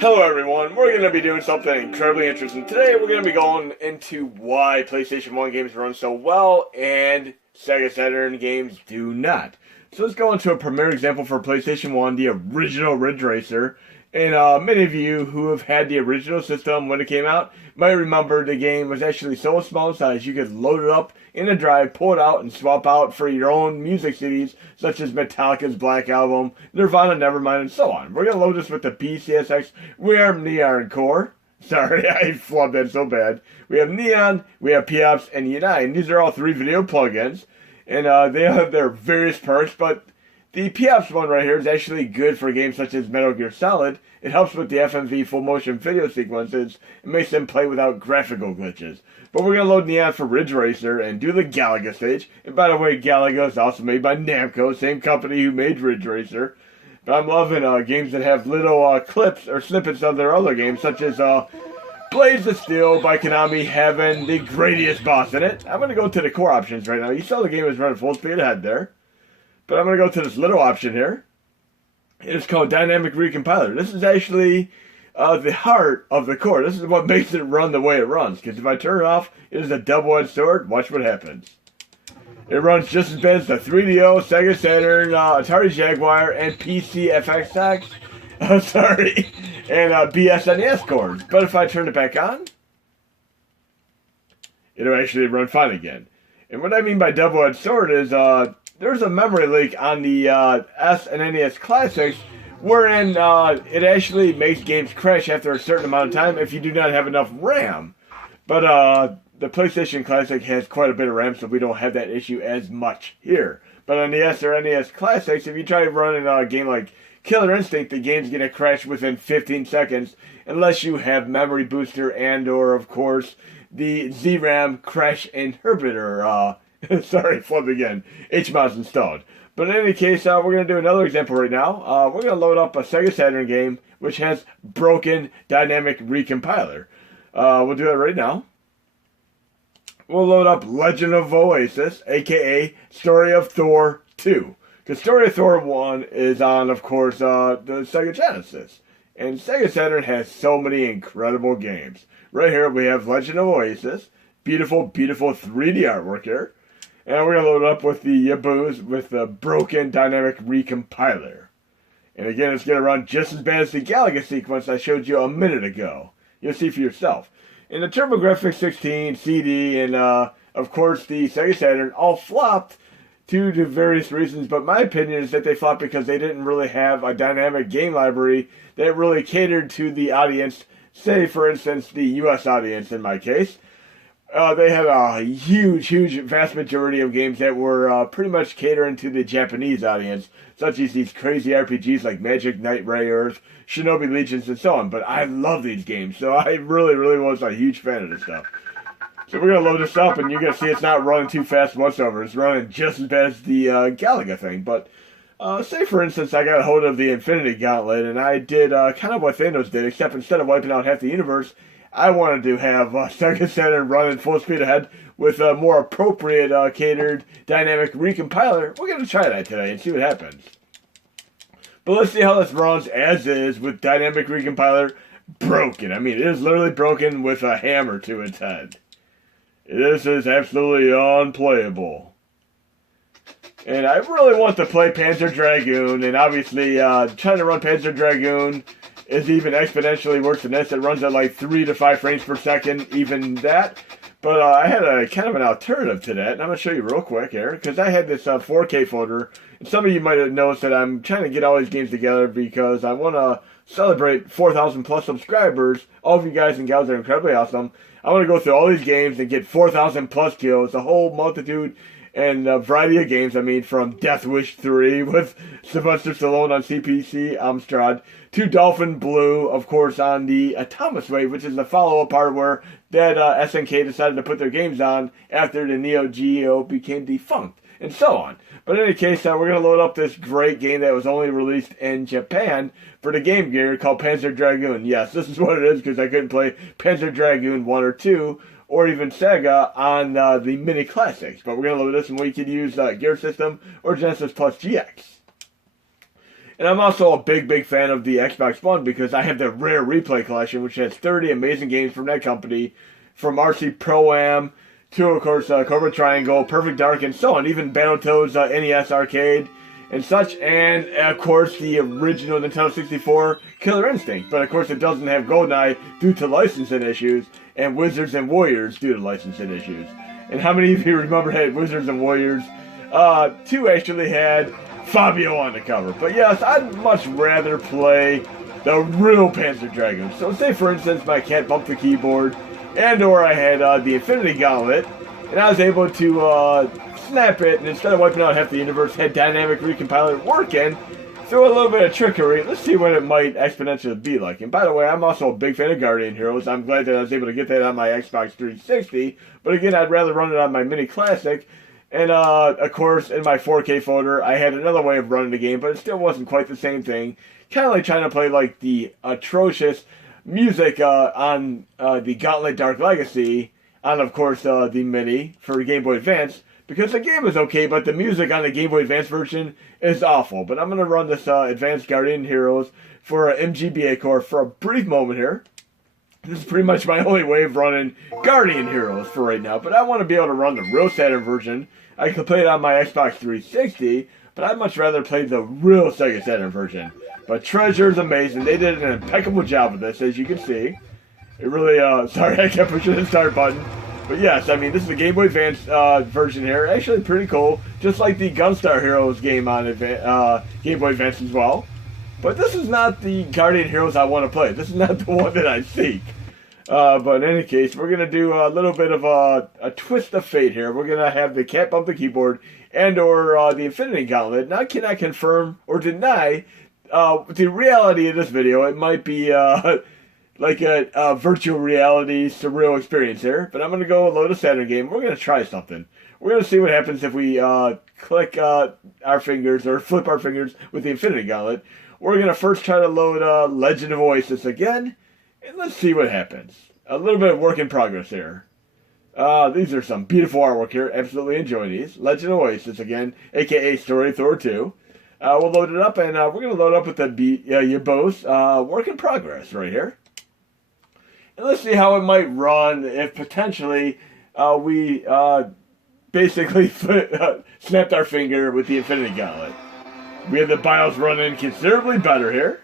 Hello everyone, we're going to be doing something incredibly interesting. Today we're going to be going into why PlayStation 1 games run so well and Sega Saturn games do not. So let's go into a premier example for PlayStation 1, the original Ridge Racer. And many of you who have had the original system when it came out might remember the game was actually so small in size you could load it up in a drive, pull it out, and swap out for your own music CDs, such as Metallica's Black Album, Nirvana, Nevermind, and so on. We're going to load this with the PCSX Rear Neon Core. Sorry, I flubbed that so bad. We have Neon, we have POPs, and Unite. And these are all three video plugins. And they have their various perks, but the POPs one right here is actually good for games such as Metal Gear Solid. It helps with the FMV full motion video sequences. It makes them play without graphical glitches. But we're going to load Neon for Ridge Racer and do the Galaga stage. And by the way, Galaga is also made by Namco, same company who made Ridge Racer. But I'm loving games that have little clips or snippets of their other games, such as Blades of Steel by Konami having the greatest boss in it. I'm going to go to the core options right now. You saw the game was running full speed ahead there. But I'm going to go to this little option here. It's called Dynamic Recompiler. This is actually the heart of the core. This is what makes it run the way it runs. Because if I turn it off, it is a double-edged sword. Watch what happens. It runs just as bad as the 3DO, Sega Saturn, Atari Jaguar, and PC FXX. Sorry. And BSNES cores. But if I turn it back on, it'll actually run fine again. And what I mean by double-edged sword is there's a memory leak on the S and NES Classics wherein it actually makes games crash after a certain amount of time if you do not have enough RAM. But the PlayStation Classic has quite a bit of RAM, so we don't have that issue as much here. But on the S or NES Classics, if you try running a game like Killer Instinct, the game's going to crash within 15 seconds unless you have Memory Booster and or, of course, the ZRAM Crash Inhibitor sorry, flub again. HMOS installed. But in any case, we're going to do another example right now. We're going to load up a Sega Saturn game which has broken dynamic recompiler. We'll do it right now. We'll load up Legend of Oasis, aka Story of Thor 2. The Story of Thor 1 is on, of course, the Sega Genesis. And Sega Saturn has so many incredible games. Right here we have Legend of Oasis. Beautiful, beautiful 3D artwork here. And we're going to load it up with the Yaboos with the broken dynamic recompiler. And again, it's going to run just as bad as the Galaga sequence I showed you a minute ago. You'll see for yourself. And the TurboGrafx 16, CD, and of course the Sega Saturn all flopped due to various reasons. But my opinion is that they flopped because they didn't really have a dynamic game library that really catered to the audience. Say, for instance, the US audience in my case. They had a huge, vast majority of games that were pretty much catering to the Japanese audience, such as these crazy RPGs like Magic Knight Earth, Shinobi Legions, and so on. But I love these games, so I really was a huge fan of this stuff. So we're going to load this up, and you're going to see it's not running too fast whatsoever. It's running just as bad as the Galaga thing. But say, for instance, I got a hold of the Infinity Gauntlet, and I did kind of what Thanos did, except instead of wiping out half the universe, I wanted to have Sega Saturn running full speed ahead with a more appropriate catered dynamic recompiler. We're going to try that today and see what happens. But let's see how this runs as is with dynamic recompiler broken. I mean, it is literally broken with a hammer to its head. This is absolutely unplayable. And I really want to play Panzer Dragoon, and obviously trying to run Panzer Dragoon is even exponentially worse than this. It runs at like 3 to 5 frames per second, even that. But I had a kind of an alternative to that, and I'm going to show you real quick here, because I had this 4K folder, and some of you might have noticed that I'm trying to get all these games together because I want to celebrate 4,000 plus subscribers. All of you guys and gals are incredibly awesome. I want to go through all these games and get 4,000 plus kills, a whole multitude and a variety of games. I mean, from Death Wish 3 with Sylvester Stallone on CPC Amstrad to Dolphin Blue, of course, on the Atomic Wave, which is the follow-up hardware that SNK decided to put their games on after the Neo Geo became defunct, and so on. But in any case, we're going to load up this great game that was only released in Japan for the Game Gear called Panzer Dragoon. Yes, this is what it is because I couldn't play Panzer Dragoon 1 or 2 or even Sega on the Mini Classics. But we're going to load this and we could use Gear System or Genesis Plus GX. And I'm also a big fan of the Xbox One because I have the Rare Replay Collection, which has 30 amazing games from that company, from RC Pro-Am to, of course, Cobra Triangle, Perfect Dark, and so on. Even Battletoads NES Arcade and such. And, of course, the original Nintendo 64 Killer Instinct. But, of course, it doesn't have GoldenEye due to licensing issues, and Wizards and Warriors due to licensing issues. And how many of you remember had Wizards and Warriors? 2 actually had Fabio on the cover. But yes, I'd much rather play the real Panzer Dragoon. So say, for instance, my cat bumped the keyboard, and or I had the Infinity Gauntlet, and I was able to snap it, and instead of wiping out half the universe, had Dynamic Recompiler working. Through a little bit of trickery, let's see what it might exponentially be like. And by the way, I'm also a big fan of Guardian Heroes. I'm glad that I was able to get that on my Xbox 360. But again, I'd rather run it on my Mini Classic. And of course, in my 4K folder, I had another way of running the game, but it still wasn't quite the same thing. Kind of like trying to play like the atrocious music on the Gauntlet Dark Legacy, on of course the Mini for Game Boy Advance. Because the game is okay, but the music on the Game Boy Advance version is awful. But I'm going to run this Advanced Guardian Heroes for an MGBA core for a brief moment here. This is pretty much my only way of running Guardian Heroes for right now. But I want to be able to run the real Saturn version. I could play it on my Xbox 360, but I'd much rather play the real Sega Saturn version. But Treasure's amazing. They did an impeccable job of this, as you can see. It really, sorry, I kept pushing the start button. But yes, I mean, this is the Game Boy Advance version here. Actually pretty cool. Just like the Gunstar Heroes game on Game Boy Advance as well. But this is not the Guardian Heroes I want to play. This is not the one that I seek. But in any case, we're going to do a little bit of a twist of fate here. We're going to have the cat bump the keyboard and or the Infinity Gauntlet. Now, can I confirm or deny the reality of this video? It might be like a virtual reality surreal experience here. But I'm going to go load a Saturn game. We're going to try something. We're going to see what happens if we click our fingers or flip our fingers with the Infinity Gauntlet. We're going to first try to load Legend of Oasis again. And let's see what happens. A little bit of work in progress here. These are some beautiful artwork here. Absolutely enjoy these. Legend of Oasis again, a.k.a. Story Thor 2. We'll load it up, and we're going to load up with the Yabos work in progress right here. And let's see how it might run if potentially we basically snapped our finger with the Infinity Gauntlet. We have the BIOS running considerably better here.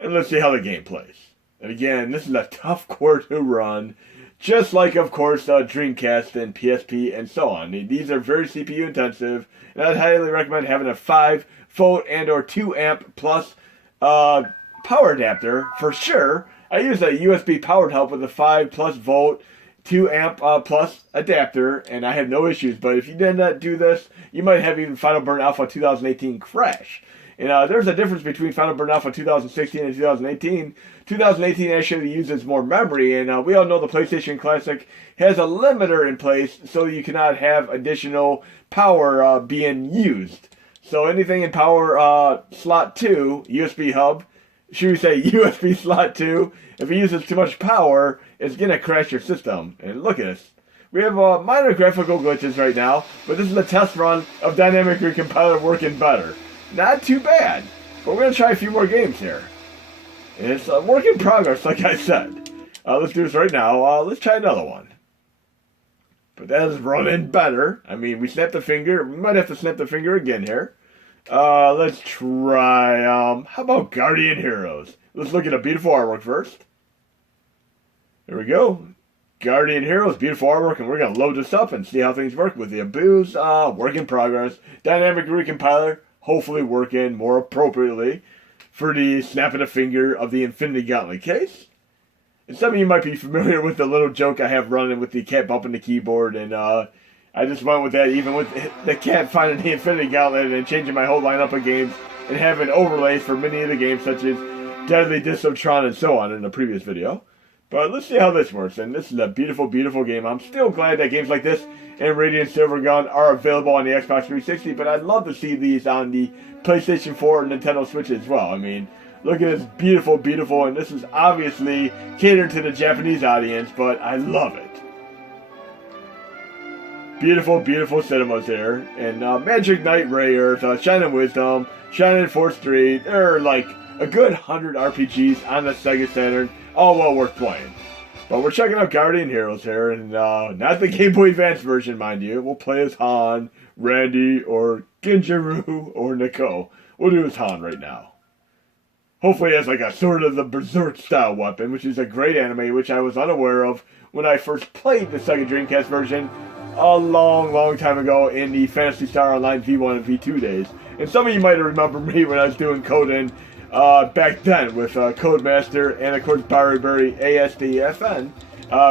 And let's see how the game plays. And again, this is a tough core to run. Just like, of course, Dreamcast and PSP and so on. These are very CPU intensive. And I'd highly recommend having a 5-volt and or 2 amp plus power adapter for sure. I use a USB powered help with a 5+ volt 2 amp plus adapter, and I have no issues. But if you did not do this, you might have even Final Burn Alpha 2018 crash. And there's a difference between Final Burn Alpha 2016 and 2018. 2018 actually uses more memory, and we all know the PlayStation Classic has a limiter in place, so you cannot have additional power being used. So anything in power slot 2, USB hub, should we say USB slot 2, if it uses too much power, it's going to crash your system. And look at this. We have minor graphical glitches right now, but this is a test run of Dynamic Recompiler working better. Not too bad, but we're going to try a few more games here. It's a work in progress, like I said. Let's do this right now. Let's try another one. But that is running better. I mean, we snapped the finger. We might have to snap the finger again here. Let's try, how about Guardian Heroes? Let's look at a beautiful artwork first. There we go. Guardian Heroes, beautiful artwork, and we're going to load this up and see how things work with the Abu's work in progress. Dynamic Recompiler, hopefully working more appropriately for the snapping a finger of the Infinity Gauntlet case. And some of you might be familiar with the little joke I have running with the cat bumping the keyboard, and I just went with that even with the cat finding the Infinity Gauntlet and changing my whole lineup of games and having overlays for many of the games such as Deadly Dystotron and so on in the previous video. But let's see how this works, and this is a beautiful, beautiful game. I'm still glad that games like this and Radiant Silvergun are available on the Xbox 360, but I'd love to see these on the PlayStation 4 and Nintendo Switch as well. I mean, look at this beautiful, beautiful, and this is obviously catered to the Japanese audience, but I love it. Beautiful, beautiful cinemas here. And Magic Knight Ray-Earth, Shining Wisdom, Shining Force 3. There are like a good 100 RPGs on the Sega Saturn. All well worth playing. But we're checking out Guardian Heroes here. And not the Game Boy Advance version, mind you. We'll play as Han, Randy, or Ginjaru, or Nico. We'll do as Han right now. Hopefully he has like a sort of the Berserk style weapon, which is a great anime, which I was unaware of when I first played the Sega Dreamcast version a long, long time ago in the Phantasy Star Online V1 and V2 days. And some of you might remember me when I was doing coding back then with Codemaster and of course Barryberry ASDFN,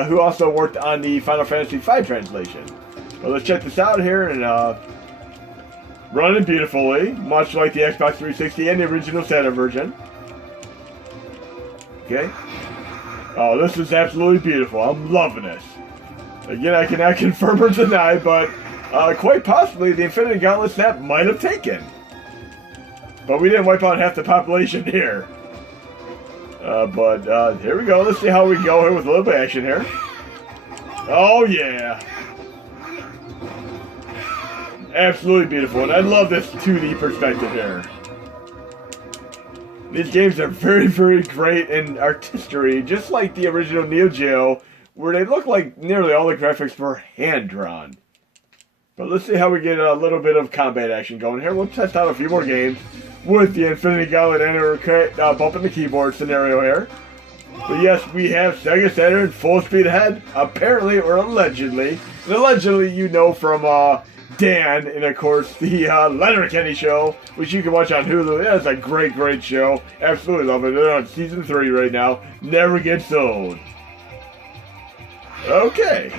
who also worked on the Final Fantasy V translation. Well, let's check this out here and running beautifully, much like the Xbox 360 and the original Saturn version. Okay. Oh, this is absolutely beautiful. I'm loving this. Again, I cannot confirm or deny, but quite possibly the Infinity Gauntlet snap might have taken. But we didn't wipe out half the population here. But here we go. Let's see how we go here with a little bit of action here. Oh, yeah. Absolutely beautiful. And I love this 2D perspective here. These games are very, very great in artistry, just like the original Neo Geo, where they look like nearly all the graphics were hand-drawn. But let's see how we get a little bit of combat action going here. We'll test out a few more games with the Infinity Gauntlet and bumping the keyboard scenario here. But yes, we have Sega Saturn full speed ahead, apparently or allegedly. And allegedly, you know from Dan, and of course the Letterkenny show, which you can watch on Hulu. That's a great, great show. Absolutely love it. They're on season 3 right now. Never gets old. Okay.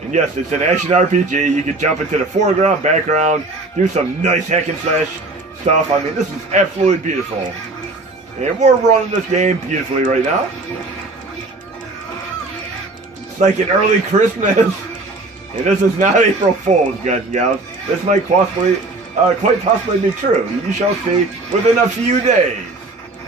And yes, it's an action RPG. You can jump into the foreground, background, do some nice hack and slash stuff. I mean, this is absolutely beautiful. And we're running this game beautifully right now. It's like an early Christmas. And this is not April Fool's, guys and gals. This might quite possibly be true. You shall see within a few days.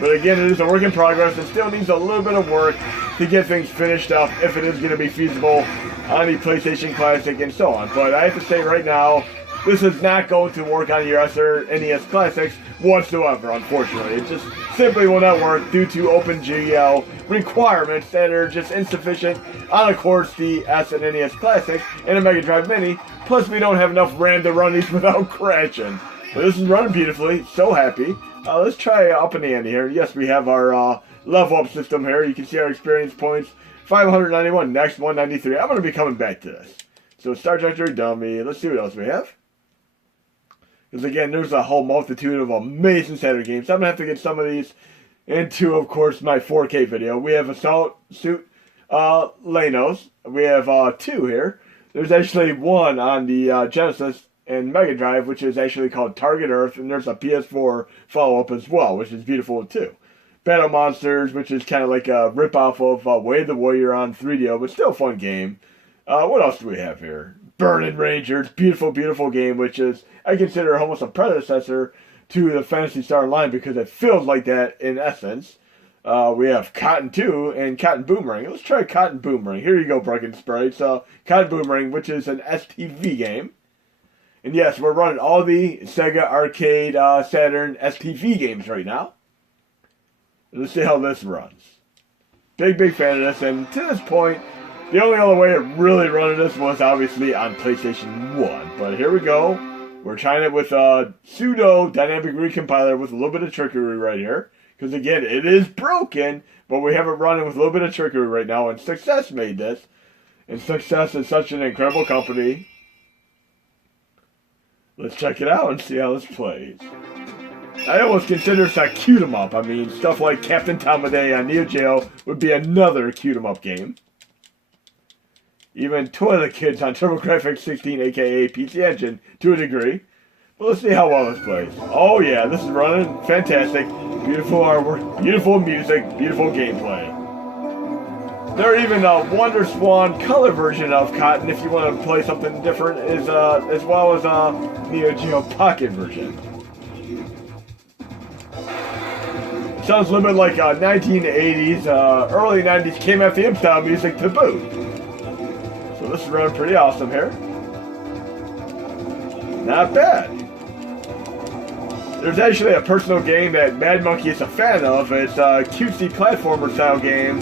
But again, it is a work in progress. It still needs a little bit of work to get things finished up if it is going to be feasible on the PlayStation Classic and so on. But I have to say right now, this is not going to work on your SNES or NES Classics whatsoever, unfortunately. It just simply will not work due to OpenGL requirements that are just insufficient on, of course, the S and NES Classics and a Mega Drive Mini. Plus, we don't have enough RAM to run these without crashing. But this is running beautifully. So happy. Let's try up in the end here. Yes, we have our level up system here. You can see our experience points. 591, next 193. I'm going to be coming back to this. So Star Trek Dummy. Let's see what else we have. Because again, there's a whole multitude of amazing Saturn games. I'm going to have to get some of these into, of course, my 4K video. We have Assault Suit Lanos. We have 2 here. There's actually one on the Genesis and Mega Drive, which is actually called Target Earth. And there's a PS4 follow-up as well, which is beautiful too. Battle Monsters, which is kind of like a rip-off of Way of the Warrior on 3DO, but still a fun game. What else do we have here? Burning Rangers, beautiful, beautiful game, which is, I consider almost a predecessor to the Phantasy Star Online because it feels like that in essence. We have Cotton 2 and Cotton Boomerang. Let's try Cotton Boomerang. Here you go, Breaking Sprites. Cotton Boomerang, which is an STV game. And yes, we're running all the Sega Arcade Saturn STV games right now. Let's see how this runs. Big, big fan of this, and to this point, the only other way of really running this was obviously on PlayStation 1. But here we go. We're trying it with a pseudo dynamic recompiler with a little bit of trickery right here. Because again, it is broken, but we have it running with a little bit of trickery right now, and Success made this. And Success is such an incredible company. Let's check it out and see how this plays. I almost consider this a cute 'em up. I mean, stuff like Captain Tomaday on Neo Geo would be another cute 'em up game. Even Toilet Kids on TurboGrafx 16, aka PC Engine, to a degree. But let's see how well this plays. Oh yeah, this is running fantastic. Beautiful artwork, beautiful music, beautiful gameplay. There even a Wonder Swan color version of Cotton if you want to play something different, as well as a Neo Geo Pocket version. Sounds a little bit like 1980s, early 90s came out the style music to boot. So this is running pretty awesome here. Not bad. There's actually a personal game that Mad Monkey is a fan of. It's a cutesy platformer style game.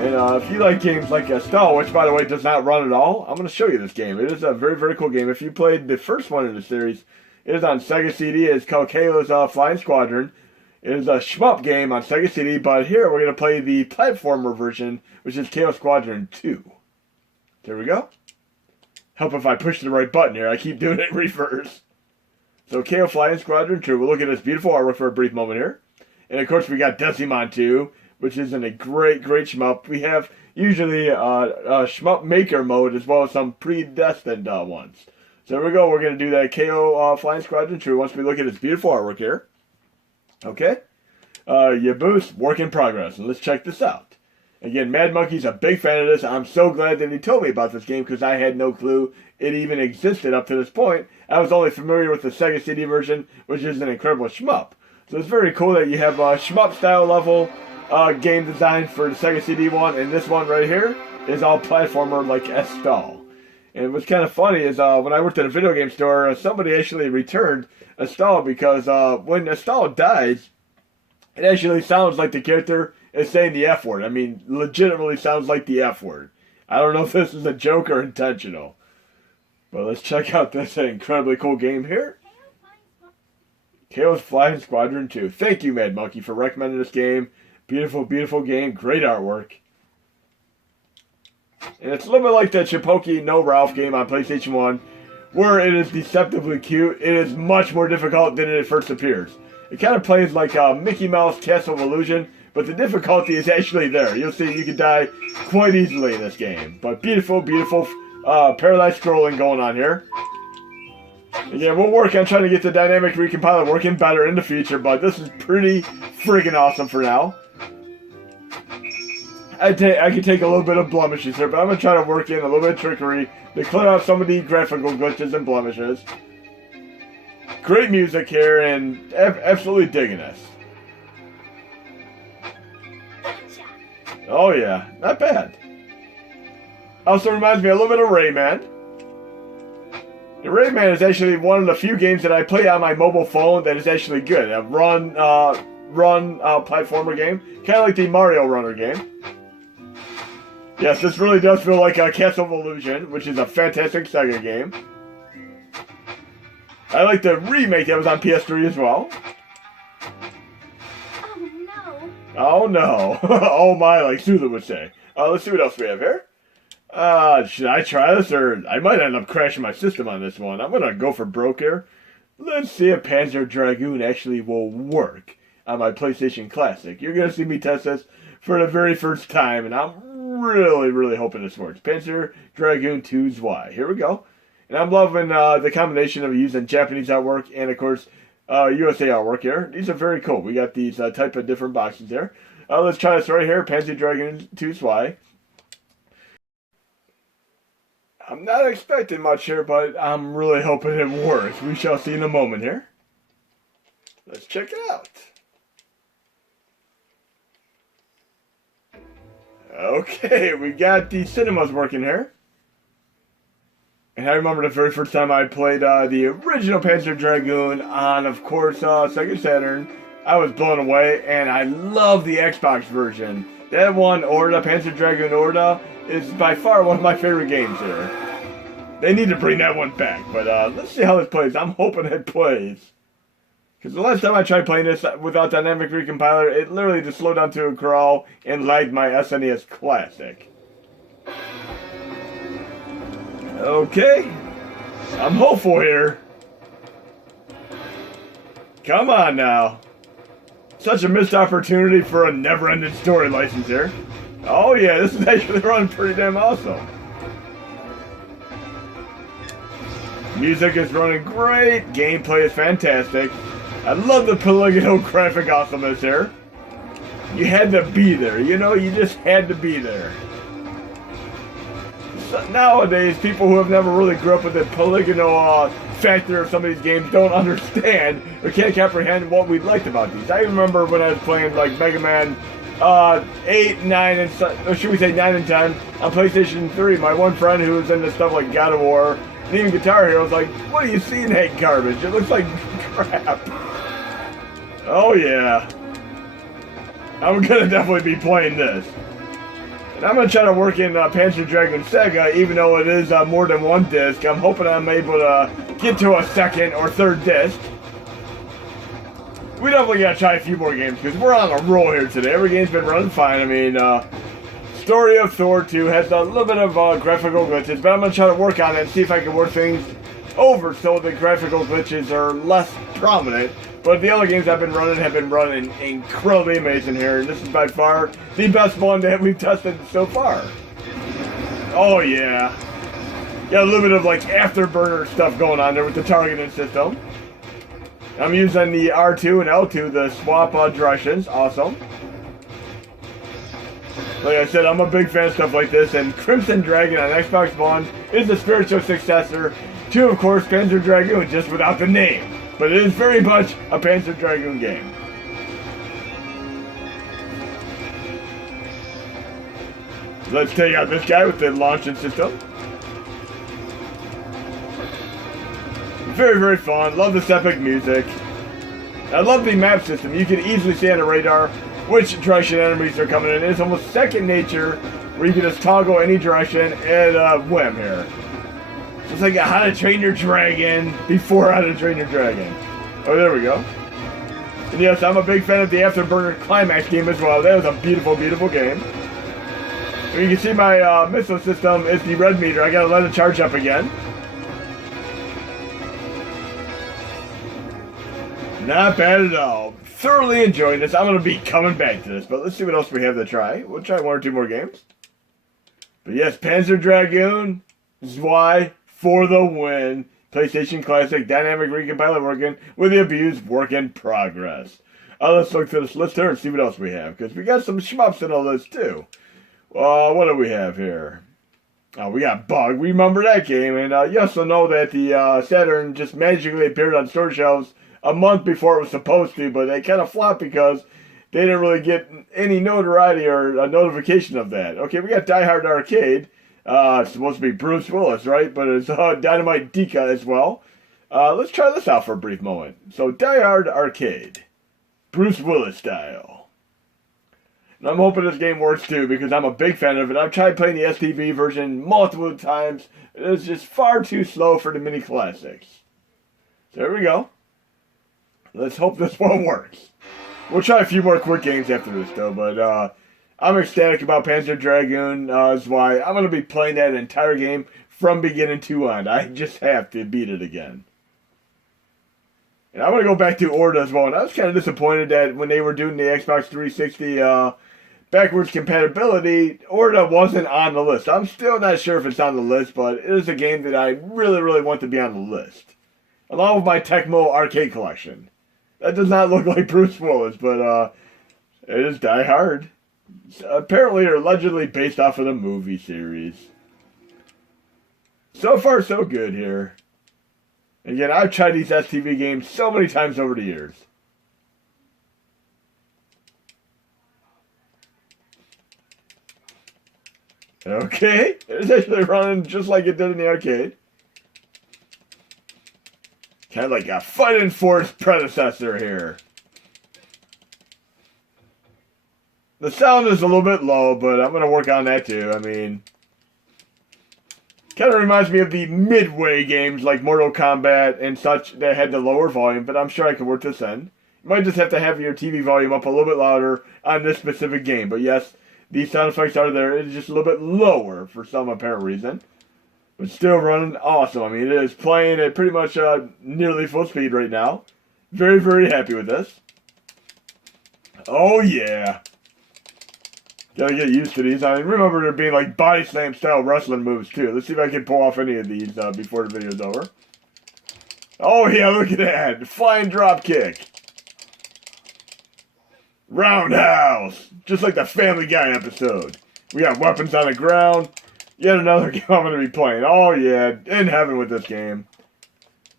And if you like games like Estelle, which by the way does not run at all, I'm going to show you this game. It is a very, very cool game. If you played the first one in the series, it is on Sega CD. It's called Kayla's Flying Squadron. It is a shmup game on Sega CD, but here we're going to play the platformer version, which is Chaos Squadron 2. There we go. Help if I push the right button here. I keep doing it in reverse. So KO Flying Squadron 2. We'll look at this beautiful artwork for a brief moment here. And of course we got Decimon 2, which is in a great, great shmup. We have usually a shmup maker mode as well as some predestined ones. So there we go. We're going to do that KO Flying Squadron 2 once we look at this beautiful artwork here. Okay. You boost, work in progress. And let's check this out. Again, Mad Monkey's a big fan of this. I'm so glad that he told me about this game because I had no clue it even existed up to this point. I was only familiar with the Sega CD version, which is an incredible shmup. So it's very cool that you have a shmup style level game design for the Sega CD one, and this one right here is all platformer like Estelle. And what's kind of funny is when I worked at a video game store, somebody actually returned Estelle because when Estelle dies, it actually sounds like the character is saying the F word. I mean, legitimately sounds like the F word. I don't know if this is a joke or intentional. But let's check out this incredibly cool game here. Chaos Flying Squadron 2. Thank you, Mad Monkey, for recommending this game. Beautiful, beautiful game. Great artwork. And it's a little bit like the Chipoki No Ralph game on PlayStation 1, where it is deceptively cute. It is much more difficult than it first appears. It kind of plays like Mickey Mouse Castle of Illusion, but the difficulty is actually there. You'll see you can die quite easily in this game. But beautiful, beautiful parallax scrolling going on here. Again, we'll work on trying to get the dynamic recompiler working better in the future, but this is pretty freaking awesome for now. I could take a little bit of blemishes here, but I'm going to try to work in a little bit of trickery to clear out some of the graphical glitches and blemishes. Great music here, and absolutely digging this. Oh yeah, not bad. Also reminds me a little bit of Rayman. And Rayman is actually one of the few games that I play on my mobile phone that is actually good. A run platformer game, kind of like the Mario Runner game. Yes, this really does feel like a Castle of Illusion, which is a fantastic Sega game. I like the remake that was on PS3 as well. Oh no. Oh my, like Sulu would say. Let's see what else we have here. Should I try this, or I might end up crashing my system on this one. I'm gonna go for broke here. Let's see if Panzer Dragoon actually will work on my PlayStation Classic. You're gonna see me test this for the very first time, and I'm really, really hoping this works. Panzer Dragoon 2's Y. Here we go. And I'm loving the combination of using Japanese artwork and, of course, USA artwork here. These are very cool. We got these type of different boxes there. Let's try this right here. Panzer Dragoon 2's Y. I'm not expecting much here, but I'm really hoping it works. We shall see in a moment here. Let's check it out. Okay, we got the cinemas working here. And I remember the very first time I played the original Panzer Dragoon on, of course, Sega Saturn. I was blown away, and I love the Xbox version. That one, Orda, Panzer Dragoon Orda, is by far one of my favorite games here. They need to bring that one back, but let's see how this plays. I'm hoping it plays. Because the last time I tried playing this without Dynamic Recompiler, it literally just slowed down to a crawl and lagged my SNES Classic. Okay. I'm hopeful here. Come on now. Such a missed opportunity for a never-ending story license here. Oh yeah, this is actually running pretty damn awesome. Music is running great. Gameplay is fantastic. I love the polygonal graphic awesomeness here. You had to be there, you know, you just had to be there. So nowadays, people who have never really grew up with the polygonal factor of some of these games don't understand or can't comprehend what we liked about these. I remember when I was playing like Mega Man 8, 9, or should we say 9 and 10 on PlayStation 3. My one friend who was into stuff like God of War and even Guitar Hero was like, "What are you seeing that garbage? It looks like crap." Oh yeah. I'm gonna definitely be playing this. And I'm gonna try to work in Panzer Dragoon Sega, even though it is more than one disc. I'm hoping I'm able to get to a second or third disc. We definitely gotta try a few more games because we're on a roll here today. Every game's been running fine. I mean, Story of Thor 2 has a little bit of graphical glitches, but I'm gonna try to work on it and see if I can work things over so the graphical glitches are less prominent. But the other games I've been running have been running incredibly amazing here, and this is by far the best one that we've tested so far. Oh yeah. Got a little bit of like afterburner stuff going on there with the targeting system. I'm using the R2 and L2, the swap directions. Awesome. Like I said, I'm a big fan of stuff like this, and Crimson Dragon on Xbox One is the spiritual successor to, of course, Panzer Dragoon, just without the name. But it is very much a Panzer Dragoon game. Let's take out this guy with the launching system. Very, very fun. Love this epic music. I love the map system. You can easily see on the radar which direction enemies are coming in. It's almost second nature where you can just toggle any direction at a whim here. It's like How to Train Your Dragon before How to Train Your Dragon. Oh, there we go. And yes, I'm a big fan of the Afterburner Climax game as well. That was a beautiful, beautiful game. You can see my missile system is the red meter. I gotta let it charge up again. Not bad at all. Thoroughly enjoying this. I'm going to be coming back to this, but let's see what else we have to try. We'll try 1 or 2 more games. But yes, Panzer Dragoon, ZY for the win. PlayStation Classic, dynamic recompiler working with the abused work in progress. Let's look through this list here and see what else we have, because we got some shmups in the list too. What do we have here? Oh, we got Bug. We remember that game, and you also know that the Saturn just magically appeared on store shelves a month before it was supposed to, but they kind of flopped because they didn't really get any notoriety or a notification of that. Okay, we got Die Hard Arcade. It's supposed to be Bruce Willis, right? But it's Dynamite Dika as well. Let's try this out for a brief moment. So, Die Hard Arcade. Bruce Willis style. And I'm hoping this game works too, because I'm a big fan of it. I've tried playing the STV version multiple times. It's just far too slow for the mini classics. So, there we go. Let's hope this one works. We'll try a few more quick games after this, though, but I'm ecstatic about Panzer Dragoon. That's why I'm going to be playing that entire game from beginning to end. I just have to beat it again. And I'm going to go back to Orta as well, and I was kind of disappointed that when they were doing the Xbox 360 backwards compatibility, Orta wasn't on the list. I'm still not sure if it's on the list, but it is a game that I really, really want to be on the list. Along with my Tecmo arcade collection. That does not look like Bruce Willis, but it is Die Hard. It's apparently or allegedly based off of the movie series. So far, so good here. Again, I've tried these STV games so many times over the years. Okay, it's actually running just like it did in the arcade. Kind of like a Fighting Force predecessor here. The sound is a little bit low, but I'm going to work on that too. I mean, kind of reminds me of the Midway games like Mortal Kombat and such that had the lower volume, but I'm sure I can work this in. You might just have to have your TV volume up a little bit louder on this specific game. But yes, these sound effects are there. It's just a little bit lower for some apparent reason. But still running awesome. I mean, it is playing at pretty much nearly full speed right now. Very, very happy with this. Oh, yeah. Gotta get used to these. I remember there being like body slam style wrestling moves too. Let's see if I can pull off any of these before the video's over. Oh, yeah, look at that. Flying drop kick. Roundhouse. Just like the Family Guy episode. We got weapons on the ground. Yet another game I'm going to be playing. Oh, yeah. In heaven with this game.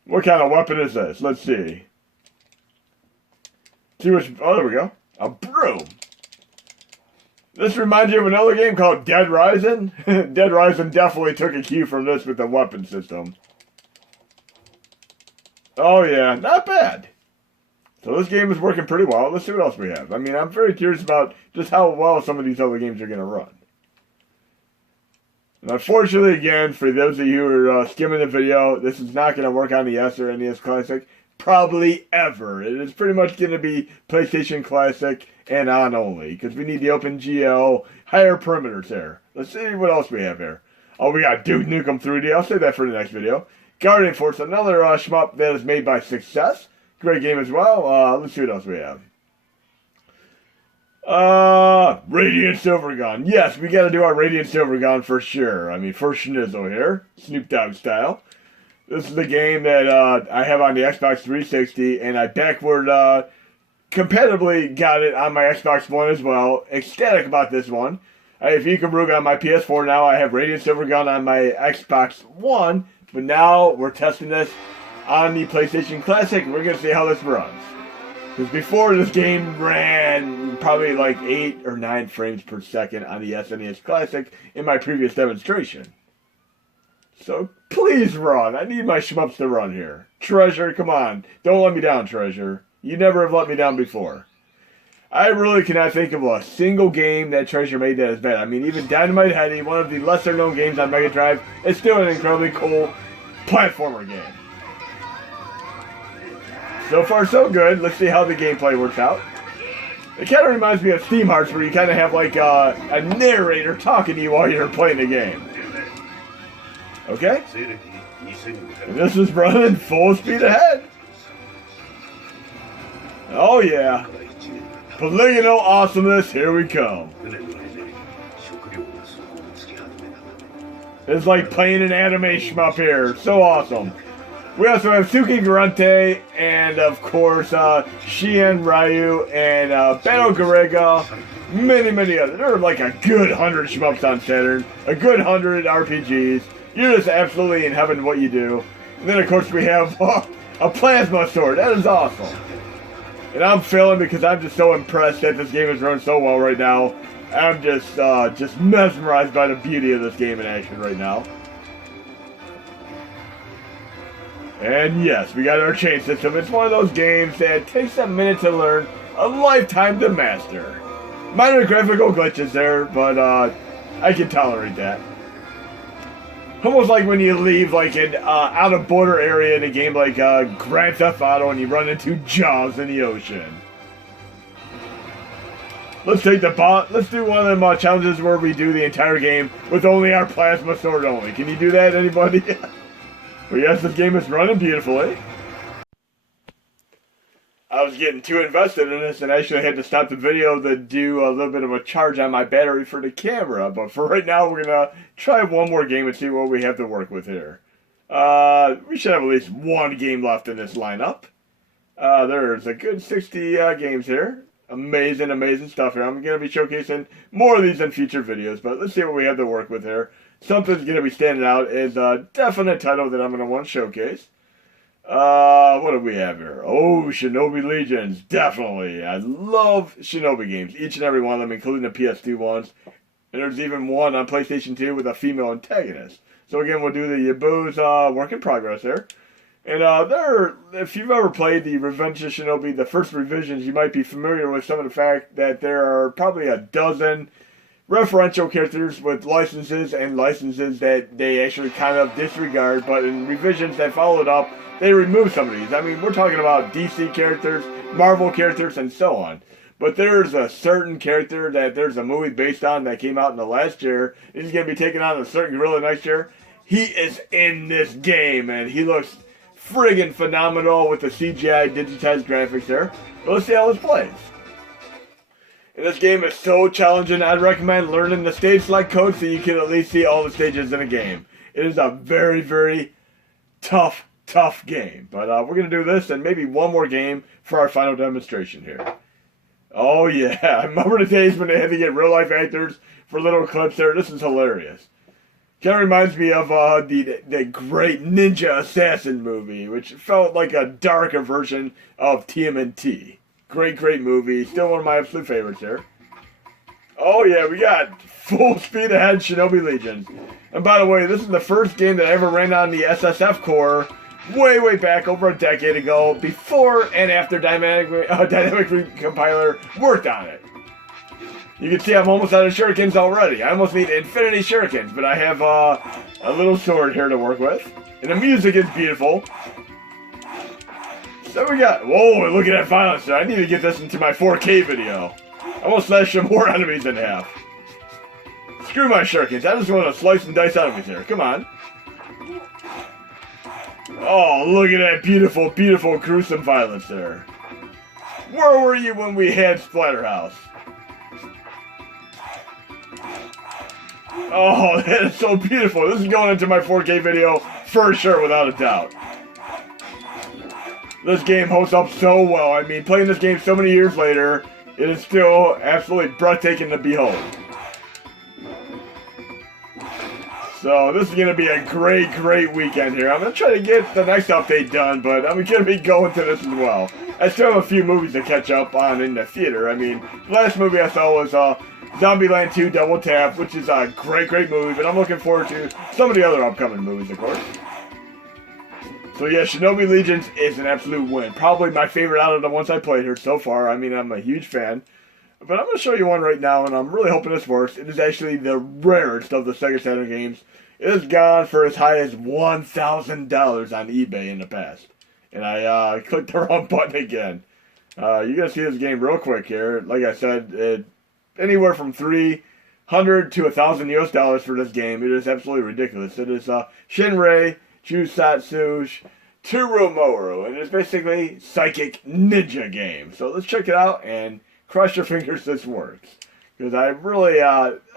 What kind of weapon is this? Let's see. See which... Oh, there we go. A broom. This reminds you of another game called Dead Rising. Dead Rising definitely took a cue from this with the weapon system. Oh yeah, not bad. So this game is working pretty well. Let's see what else we have. I mean, I'm very curious about just how well some of these other games are going to run. And unfortunately, again, for those of you who are skimming the video, this is not going to work on the S or NES Classic. Probably ever. It is pretty much going to be PlayStation Classic and on only. Because we need the OpenGL, higher perimeters there. Let's see what else we have here. Oh, we got Duke Nukem 3D. I'll save that for the next video. Guardian Force, another shmup that is made by Success. Great game as well. Let's see what else we have. Radiant Silvergun. Yes, we gotta do our Radiant Silvergun for sure. I mean, for Schnizzle here. Snoop Dogg style. This is the game that I have on the Xbox 360, and I backward competitively got it on my Xbox One as well. Ecstatic about this one. I have Ikaruga on my PS4 now. I have Radiant Silvergun on my Xbox One, but now we're testing this on the PlayStation Classic. We're going to see how this runs. Because before, this game ran probably like 8 or 9 frames per second on the SNES Classic in my previous demonstration. So please run. I need my shmups to run here. Treasure, come on. Don't let me down, Treasure. You never have let me down before. I really cannot think of a single game that Treasure made that is bad. I mean, even Dynamite Headdy, one of the lesser known games on Mega Drive, is still an incredibly cool platformer game. So far, so good. Let's see how the gameplay works out. It kind of reminds me of Steam Hearts, where you kind of have like a narrator talking to you while you're playing the game. Okay? And this is running full speed ahead. Oh yeah. Polygonal awesomeness, here we come. It's like playing an anime shmup here. So awesome. We also have Suki Garante and, of course, Shien Ryu and Battle Garega. Many others. There are like a good 100 shmups on Saturn. A good 100 RPGs. You're just absolutely in heaven what you do. And then, of course, we have a plasma sword. That is awesome. And I'm failing because I'm just so impressed that this game is running so well right now. I'm just mesmerized by the beauty of this game in action right now. And yes, we got our chain system. It's one of those games that takes a minute to learn, a lifetime to master. Minor graphical glitches there, but I can tolerate that. Almost like when you leave like an out-of-border area in a game like Grand Theft Auto and you run into Jaws in the ocean. Let's take the bot. Let's do one of them challenges where we do the entire game with only our plasma sword only. Can you do that, anybody? Well, yes, this game is running beautifully. I was getting too invested in this and actually had to stop the video to do a little bit of a charge on my battery for the camera. But for right now, we're going to try one more game and see what we have to work with here. We should have at least one game left in this lineup. There's a good 60 games here. Amazing stuff here. I'm going to be showcasing more of these in future videos, but let's see what we have to work with here. Something's going to be standing out is a definite title that I'm going to want to showcase. What do we have here? Oh, Shinobi Legions. Definitely. I love Shinobi games. Each and every one of them, including the PS2 ones. And there's even one on PlayStation 2 with a female antagonist. So again, we'll do the Yabu's work in progress there. And if you've ever played the Revenge of Shinobi, the first revisions, you might be familiar with some of the fact that there are probably a dozen referential characters with licenses and licenses that they actually kind of disregard, but in revisions that followed up, they removed some of these. I mean, we're talking about DC characters, Marvel characters, and so on. But there's a certain character that there's a movie based on that came out in the last year. He's going to be taking on a certain gorilla next year. He is in this game, and he looks friggin' phenomenal with the CGI digitized graphics there. But let's see how this plays. And this game is so challenging, I'd recommend learning the stage select code so you can at least see all the stages in a game. It is a very tough game. But we're going to do this and maybe one more game for our final demonstration here. Oh yeah, I remember the days when they had to get real life actors for little clips there. This is hilarious. Kind of reminds me of the great Ninja Assassin movie, which felt like a darker version of TMNT. Great movie. Still one of my absolute favorites here. Oh yeah, we got full speed ahead Shinobi Legions. And by the way, this is the first game that I ever ran on the SSF core way back over a decade ago, before and after Dynamic Compiler worked on it. You can see I'm almost out of shurikens already. I almost need infinity shurikens, but I have a little sword here to work with. And the music is beautiful. So we got, whoa, look at that violence there. I need to get this into my 4K video. I almost slashed some more enemies in half. Screw my shurikens. I just want to slice and dice enemies here. Come on. Oh, look at that beautiful, beautiful, gruesome violence there. Where were you when we had Splatterhouse? Oh, that is so beautiful. This is going into my 4K video for sure, without a doubt. This game holds up so well. I mean, playing this game so many years later, it is still absolutely breathtaking to behold. So this is going to be a great weekend here. I'm going to try to get the next update done, but I'm going to be going to this as well. I still have a few movies to catch up on in the theater. I mean, the last movie I saw was Zombieland 2 Double Tap, which is a great movie, but I'm looking forward to some of the other upcoming movies, of course. So yeah, Shinobi Legions is an absolute win. Probably my favorite out of the ones I played here so far. I mean, I'm a huge fan. But I'm going to show you one right now, and I'm really hoping this works. It is actually the rarest of the Sega Saturn games. It has gone for as high as $1,000 on eBay in the past. And I clicked the wrong button again. You're going to see this game real quick here. Like I said, anywhere from $300 to $1,000 for this game. It is absolutely ridiculous. It is Shinrei Jusatsu Turumoru, and it's basically psychic ninja game. So let's check it out and cross your fingers this works. Because I really,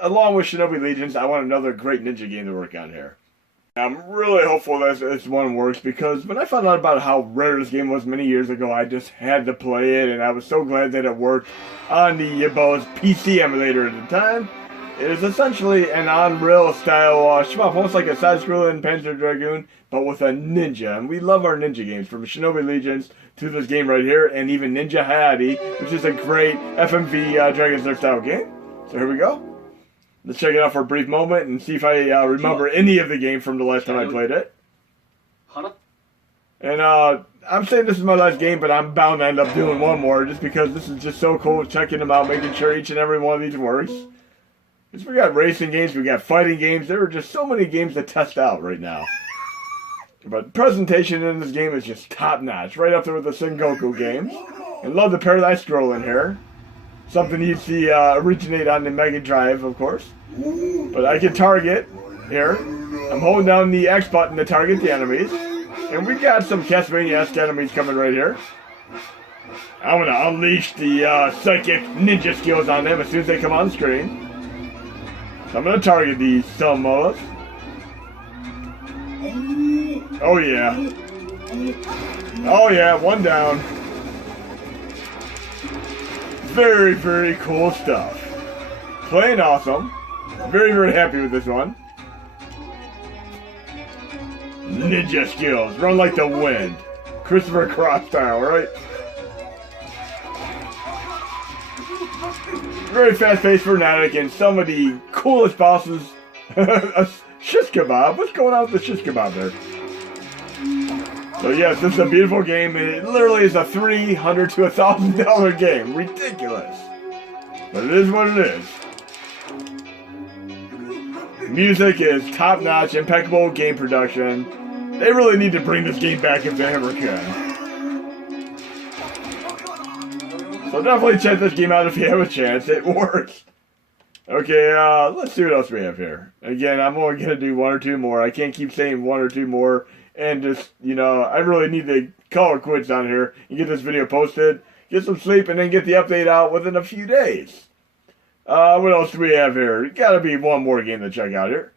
along with Shinobi Legions, I want another great ninja game to work on here. I'm really hopeful that this one works, because when I found out about how rare this game was many years ago, I just had to play it, and I was so glad that it worked on the Yabo's PC emulator at the time. It is essentially an Unreal style shmup, almost like a side-scrolling Panzer Dragoon, but with a ninja. And we love our ninja games, from Shinobi Legions to this game right here, and even Ninja Hayate, which is a great FMV Dragon Slayer style game. So here we go. Let's check it out for a brief moment and see if I remember any of the game from the last time I played it. And I'm saying this is my last game, but I'm bound to end up doing one more, just because this is just so cool, checking them out, making sure each and every one of these works. We got racing games, we got fighting games. There are just so many games to test out right now. But presentation in this game is just top notch, right up there with the Sengoku games. And love the Paradise Scroll in here. Something you'd see originate on the Mega Drive, of course. But I can target here. I'm holding down the X button to target the enemies. And we've got some Castlevania-esque enemies coming right here. I'm going to unleash the psychic ninja skills on them as soon as they come on screen. So I'm going to target these Summos. Oh yeah. Oh yeah, one down. Very cool stuff. Playing awesome. Very happy with this one. Ninja skills. Run like the wind. Christopher Cross style, right? Very fast-paced, frenetic, and some of the coolest bosses. A shish kebab. What's going on with the shish kebab there? So yes, this is a beautiful game, and it literally is a $300 to $1,000 game. Ridiculous. But it is what it is. Music is top-notch, impeccable game production. They really need to bring this game back if they ever can. So definitely check this game out if you have a chance. It works. Okay, let's see what else we have here. Again, I'm only going to do one or two more. I can't keep saying one or two more. And just, I really need to call it quits on here and get this video posted. Get some sleep and then get the update out within a few days. What else do we have here? Gotta be one more game to check out here.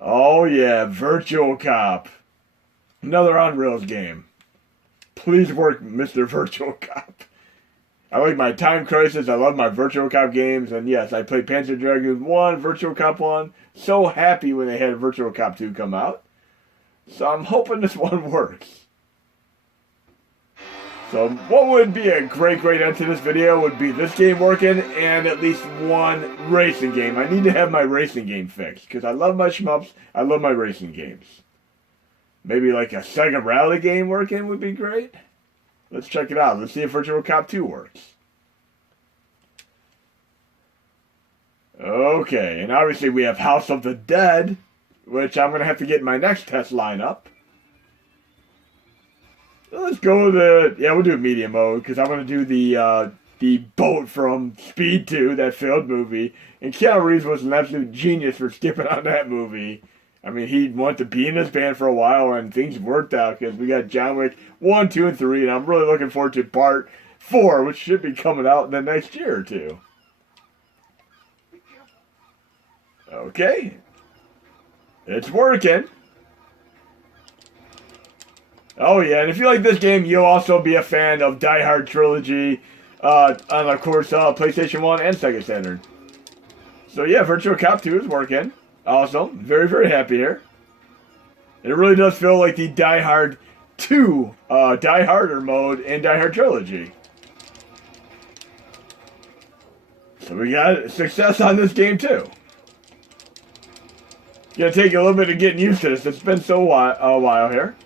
Oh yeah, Virtua Cop. Another on Rails game. Please work, Mr. Virtua Cop. I like my Time Crisis, I love my Virtua Cop games, and yes, I played Panzer Dragoon 1, Virtua Cop 1. So happy when they had Virtua Cop 2 come out. So I'm hoping this one works. So what would be a great end to this video would be this game working and at least one racing game. I need to have my racing game fixed because I love my shmups. I love my racing games. Maybe like a Sega Rally game working would be great. Let's check it out. Let's see if Virtua Cop 2 works. Okay, and obviously we have House of the Dead, which I'm going to have to get in my next test lineup. Let's go with we'll do medium mode, because I'm going to do the boat from Speed 2, that failed movie. And Keanu Reeves was an absolute genius for skipping on that movie. I mean, he wanted to be in this band for a while, and things worked out, because we got John Wick 1, 2, and 3, and I'm really looking forward to Part 4, which should be coming out in the next year or two. Okay. It's working. Oh yeah, and if you like this game, you'll also be a fan of Die Hard Trilogy, on of course PlayStation 1 and Sega Saturn. So yeah, Virtua Cop 2 is working. Awesome. Very happy here. It really does feel like the Die Hard 2, Die Harder mode in Die Hard Trilogy. So we got success on this game too. It's gonna take a little bit of getting used to this. It's been a while here.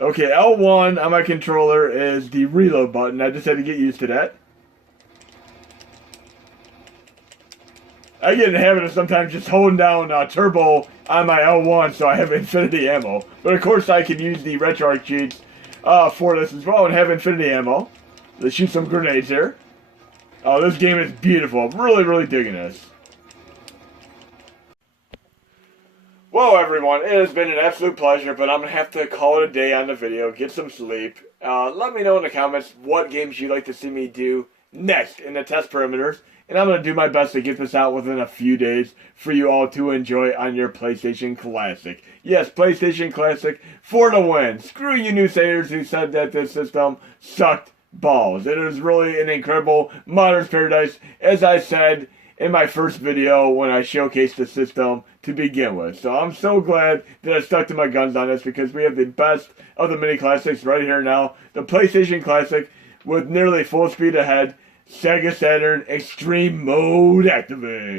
Okay, L1 on my controller is the reload button. I just had to get used to that. I get in the habit of sometimes just holding down turbo on my L1 so I have infinity ammo. But of course I can use the RetroArch cheats for this as well and have infinity ammo. Let's shoot some grenades here. Oh, this game is beautiful. I'm really digging this. Well, everyone, it has been an absolute pleasure, but I'm going to have to call it a day on the video, get some sleep. Let me know in the comments what games you'd like to see me do next in the test perimeters, and I'm going to do my best to get this out within a few days for you all to enjoy on your PlayStation Classic. Yes, PlayStation Classic for the win. Screw you naysayers who said that this system sucked balls. It is really an incredible modder's paradise, as I said in my first video when I showcased the system to begin with. So I'm so glad that I stuck to my guns on this because we have the best of the mini classics right here now. The PlayStation Classic with nearly full speed ahead. Sega Saturn Extreme Mode activate.